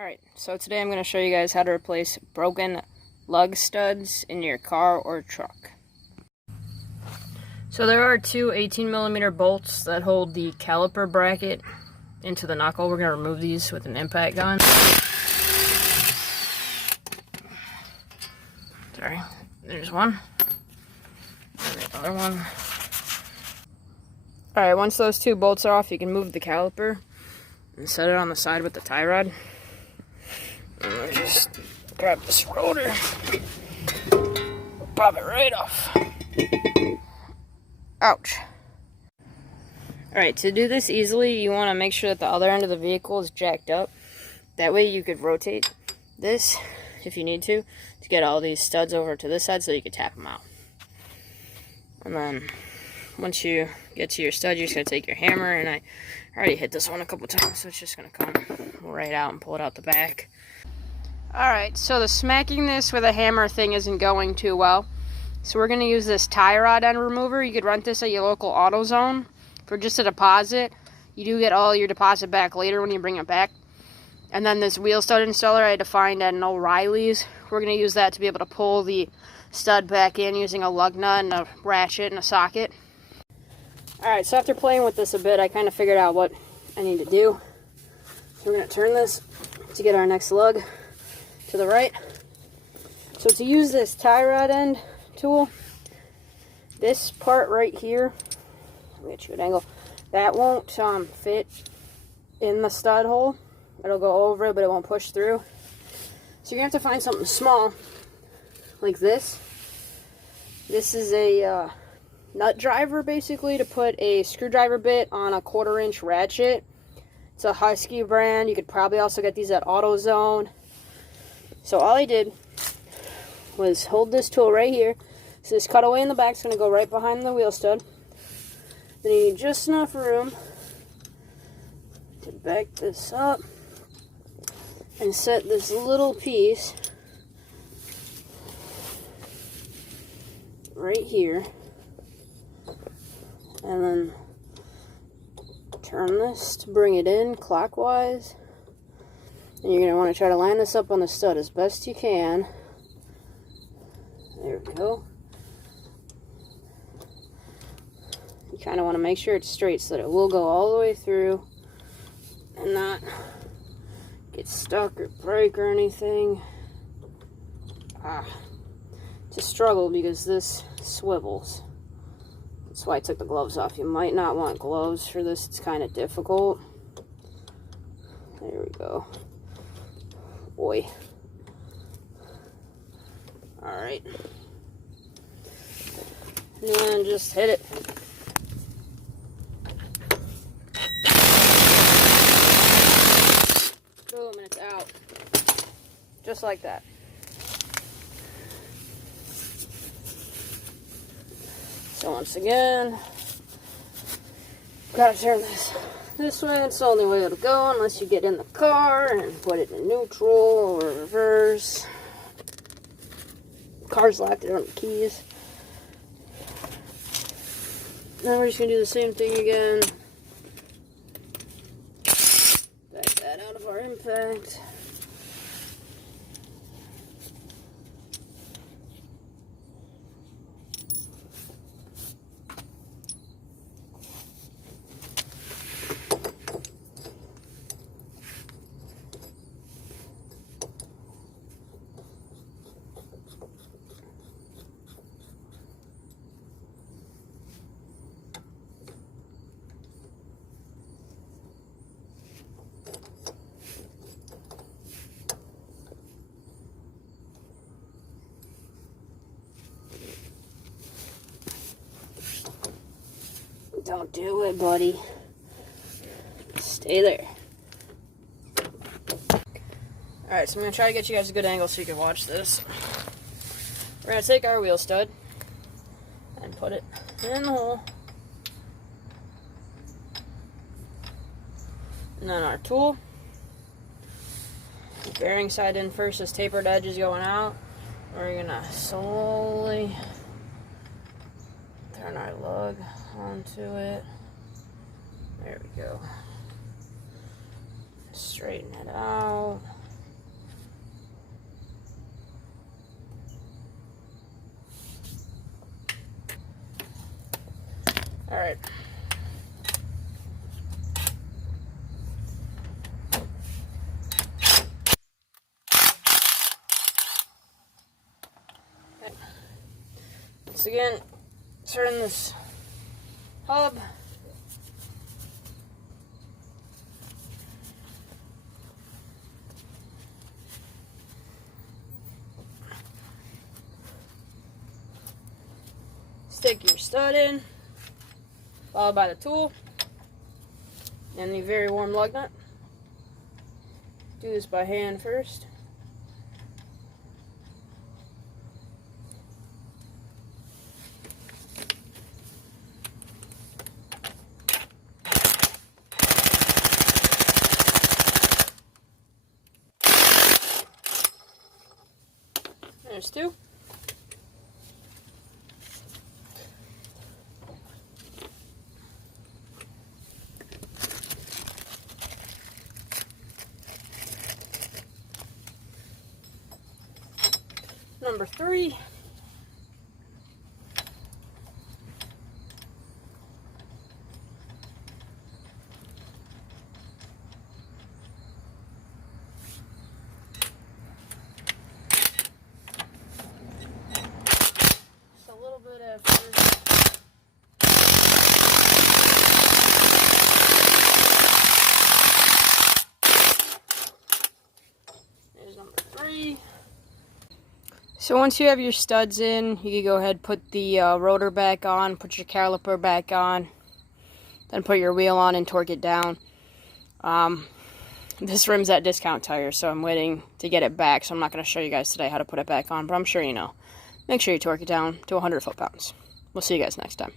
Alright, so today I'm going to show you guys how to replace broken lug studs in your car or truck. So there are two 18mm bolts that hold the caliper bracket into the knuckle. We're going to remove these with an impact gun. Sorry, there's one. And the other one. Alright, once those two bolts are off, you can move the caliper and set it on the side with the tie rod. And just grab this rotor, pop it right off. Ouch. Alright, to do this easily, you want to make sure that the other end of the vehicle is jacked up. That way you could rotate this, if you need to get all these studs over to this side so you could tap them out. And then, once you get to your stud, you're just going to take your hammer, and I already hit this one a couple times, so it's just going to come right out and pull it out the back. Alright, so the smacking this with a hammer thing isn't going too well. So we're going to use this tie rod end remover. You could rent this at your local AutoZone for just a deposit. You do get all your deposit back later when you bring it back. And then this wheel stud installer I had to find at an O'Reilly's. We're going to use that to be able to pull the stud back in using a lug nut and a ratchet and a socket. Alright, so after playing with this a bit, I kind of figured out what I need to do. So we're going to turn this to get our next lug to the right. So to use this tie rod end tool, this part right here, let me get you an angle, that won't fit in the stud hole. It'll go over it, but it won't push through. So you're going to have to find something small, like this. This is a nut driver, basically, to put a screwdriver bit on a 1/4-inch ratchet. It's a Husky brand. You could probably also get these at AutoZone. So all I did was hold this tool right here. So this cutaway in the back is going to go right behind the wheel stud. Then you need just enough room to back this up and set this little piece right here. And then turn this to bring it in clockwise. And you're going to want to try to line this up on the stud as best you can. There we go. You kind of want to make sure it's straight so that it will go all the way through and not get stuck or break or anything. It's a struggle because this swivels. That's why I took the gloves off. You might not want gloves for this. It's kind of difficult. There we go. Boy. Alright. And then just hit it. Boom, and it's out. Just like that. So once again, gotta turn this way. It's the only way it'll go unless you get in the car and put it in neutral or reverse. Car's locked, I don't have keys. Now we're just gonna do the same thing again. Back that out of our impact. Don't do it, buddy. Stay there. Alright, so I'm going to try to get you guys a good angle so you can watch this. We're going to take our wheel stud and put it in the hole. And then our tool. Bearing side in first, this tapered edge is going out. We're going to slowly turn our lug onto it. There we go. Straighten it out. Alright. Once again, turn this hub. Stick your stud in, followed by the tool and the very warm lug nut. Do this by hand first. There's two. Number 3. Just a little bit at first. There's number 3. So once you have your studs in, you can go ahead and put the rotor back on, put your caliper back on, then put your wheel on and torque it down. This rim's at discount tire, so I'm waiting to get it back, so I'm not going to show you guys today how to put it back on, but I'm sure you know. Make sure you torque it down to 100 foot-pounds. We'll see you guys next time.